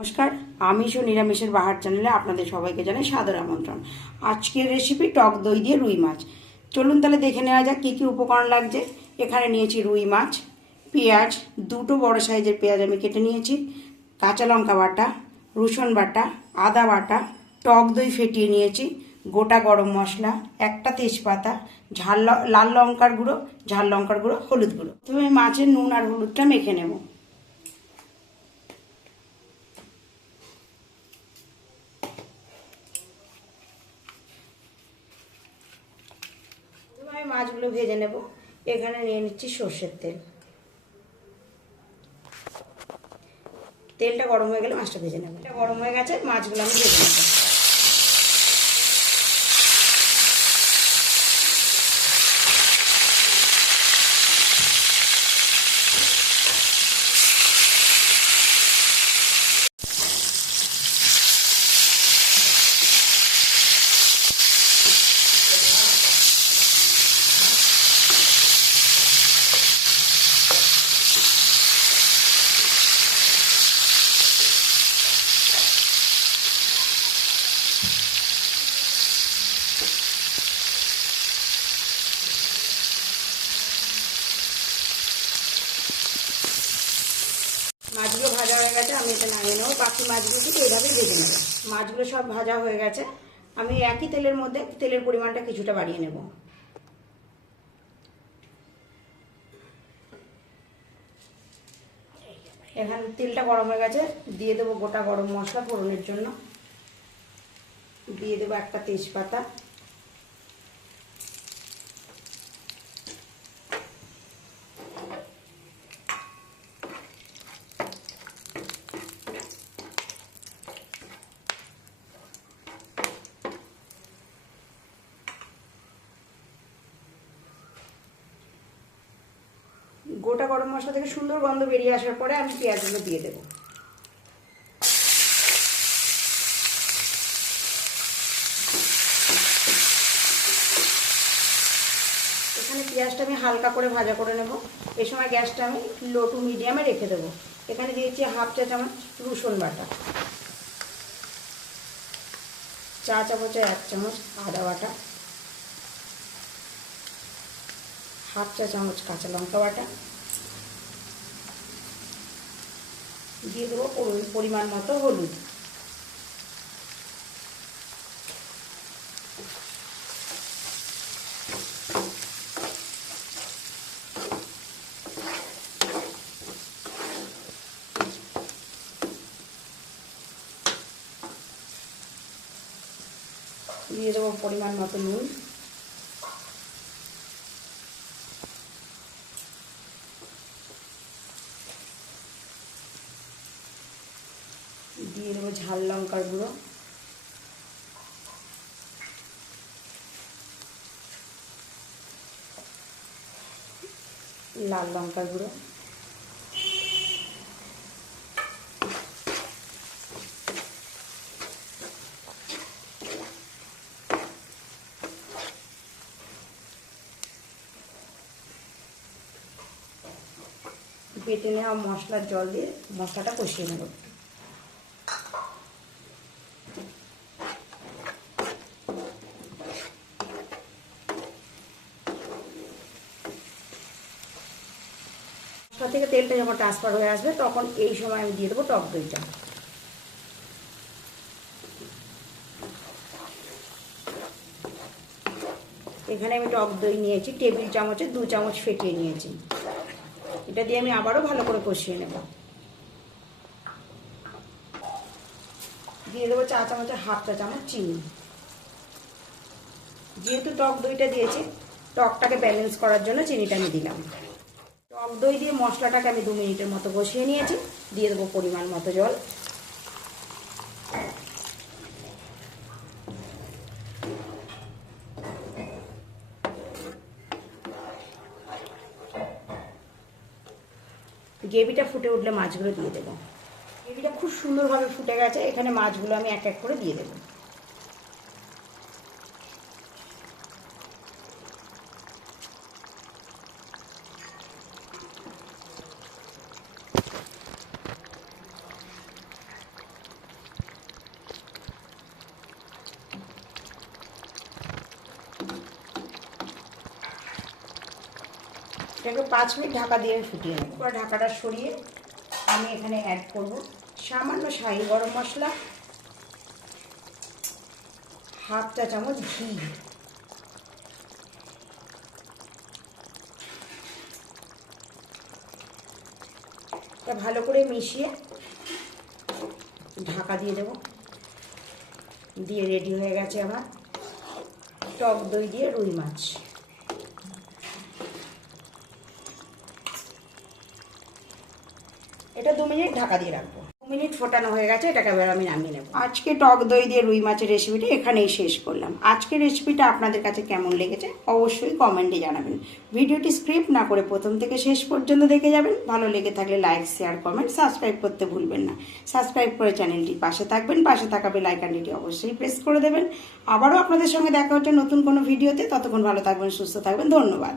নমস্কার, আমিষ ও নিরামিষের বাহার চ্যানেলে আপনাদের সবাইকে জানাই সাদর আমন্ত্রণ। আজকের রেসিপি টক দই দিয়ে রুই মাছ। চলুন তাহলে দেখে নেওয়া যাক কী কী উপকরণ লাগছে। এখানে নিয়েছি রুই মাছ, পেঁয়াজ, দুটো বড় সাইজের পেঁয়াজ আমি কেটে নিয়েছি, কাঁচা লঙ্কা বাটা, রসুন বাটা, আদা বাটা, টক দই ফেটিয়ে নিয়েছি, গোটা গরম মশলা, একটা তেজপাতা, লাল লঙ্কার গুঁড়ো, ঝাল লঙ্কার গুঁড়ো, হলুদ গুঁড়ো। প্রথমে মাছের নুন আর হলুদটা মেখে নেব। আমি মাছগুলো ভেজে নেব। এখানে নিয়ে নিচ্ছি সর্ষের তেল। তেলটা গরম হয়ে গেলে মাছটা ভেজে নেব। এটা গরম হয়ে গেছে, মাছগুলো আমি ভেজে নেব। মাছগুলো ভাজা হয়ে গেছে, আমি এটা নামিয়ে নেবো। বাকি মাছগুলো কিন্তু এইভাবেই ভেজে নেব। মাছগুলো সব ভাজা হয়ে গেছে, আমি একই তেলের মধ্যে তেলের পরিমাণটা কিছুটা বাড়িয়ে নেব। এখানে তেলটা গরম হয়ে গেছে, দিয়ে দেবো গোটা গরম মশলা ফোড়নের জন্য। দিয়ে দেবো একটা তেজপাতা, গোটা গরম মশলা থেকে সুন্দর গন্ধ বেরিয়ে আসার পরে আমি পেঁয়াজগুলো দিয়ে দেবো। এখানে পেঁয়াজটা আমি হালকা করে ভাজা করে নেব। এই সময় গ্যাসটা আমি লো টু মিডিয়ামে রেখে দেবো। এখানে দিয়েছি হাফ চা চামচ রসুন বাটা, চা চামচে 1 চামচ আদা বাটা, হাফ চা চামচ কাঁচা লঙ্কা বাটা, দিয়ে দেবো পরিমাণ মতো হলুদ। দিয়ে দেবো পরিমাণ মতো নুন। দিয়ে দেবো ঝাল লঙ্কার গুঁড়ো, লাল লঙ্কার গুঁড়ো, বেটে নেওয়া মশলার জল দিয়ে মশলাটা কষিয়ে নেব। মশলা থেকে তেলটা যখন ট্রান্সফার হয়ে আসবে তখন এই সময় আমি দিয়ে দেবো টক দইটা। এখানে আমি টক দই নিয়েছি টেবিল চামচে 2 চামচ ফেটিয়ে নিয়েছি। এটা দিয়ে আমি আবারও ভালো করে কষিয়ে নেব। দিয়ে দেবো চা চামচে হাফ চা চামচ চিনি। যেহেতু টক দইটা দিয়েছি, টকটাকে ব্যালেন্স করার জন্য চিনিটা আমি দিলাম। টক দই দিয়ে মশলাটাকে আমি 2 মিনিটের মতো কষিয়ে নিয়েছি। দিয়ে দেবো পরিমাণ মতো জল। গ্রেভিটা ফুটে উঠলে মাছগুলো দিয়ে দেবো। গ্রেভিটা খুব সুন্দরভাবে ফুটে গেছে, এখানে মাছগুলো আমি এক এক করে দিয়ে দেবো। এটাকে 5 মিনিট ঢাকা দিয়ে ফুটিয়ে নেব। এবার ঢাকাটা সরিয়ে আমি এখানে অ্যাড করব সামান্য শাহি গরম মশলা, হাফ চা চামচ ঘি, এটা ভালো করে মিশিয়ে ঢাকা দিয়ে দেব। দিয়ে রেডি হয়ে গেছে আমার টক দই দিয়ে রুই মাছ। এটা 2 মিনিট ঢাকা দিয়ে রাখবো। 2 মিনিট ফোটানো হয়ে গেছে, এটাকে এবার আমি নামিয়ে নেব। আজকে টক দই দিয়ে রুই মাছের রেসিপিটা এখানেই শেষ করলাম। আজকের রেসিপিটা আপনাদের কাছে কেমন লেগেছে অবশ্যই কমেন্টে জানাবেন। ভিডিওটি স্ক্রিপ্ট না করে প্রথম থেকে শেষ পর্যন্ত দেখে যাবেন। ভালো লেগে থাকলে লাইক, শেয়ার, কমেন্ট, সাবস্ক্রাইব করতে ভুলবেন না। সাবস্ক্রাইব করে চ্যানেলটির পাশে থাকবেন, পাশে থাকা বেল আইকনটি অবশ্যই প্রেস করে দেবেন। আবারও আপনাদের সঙ্গে দেখা হচ্ছে নতুন কোনো ভিডিওতে। ততক্ষণ ভালো থাকবেন, সুস্থ থাকবেন। ধন্যবাদ।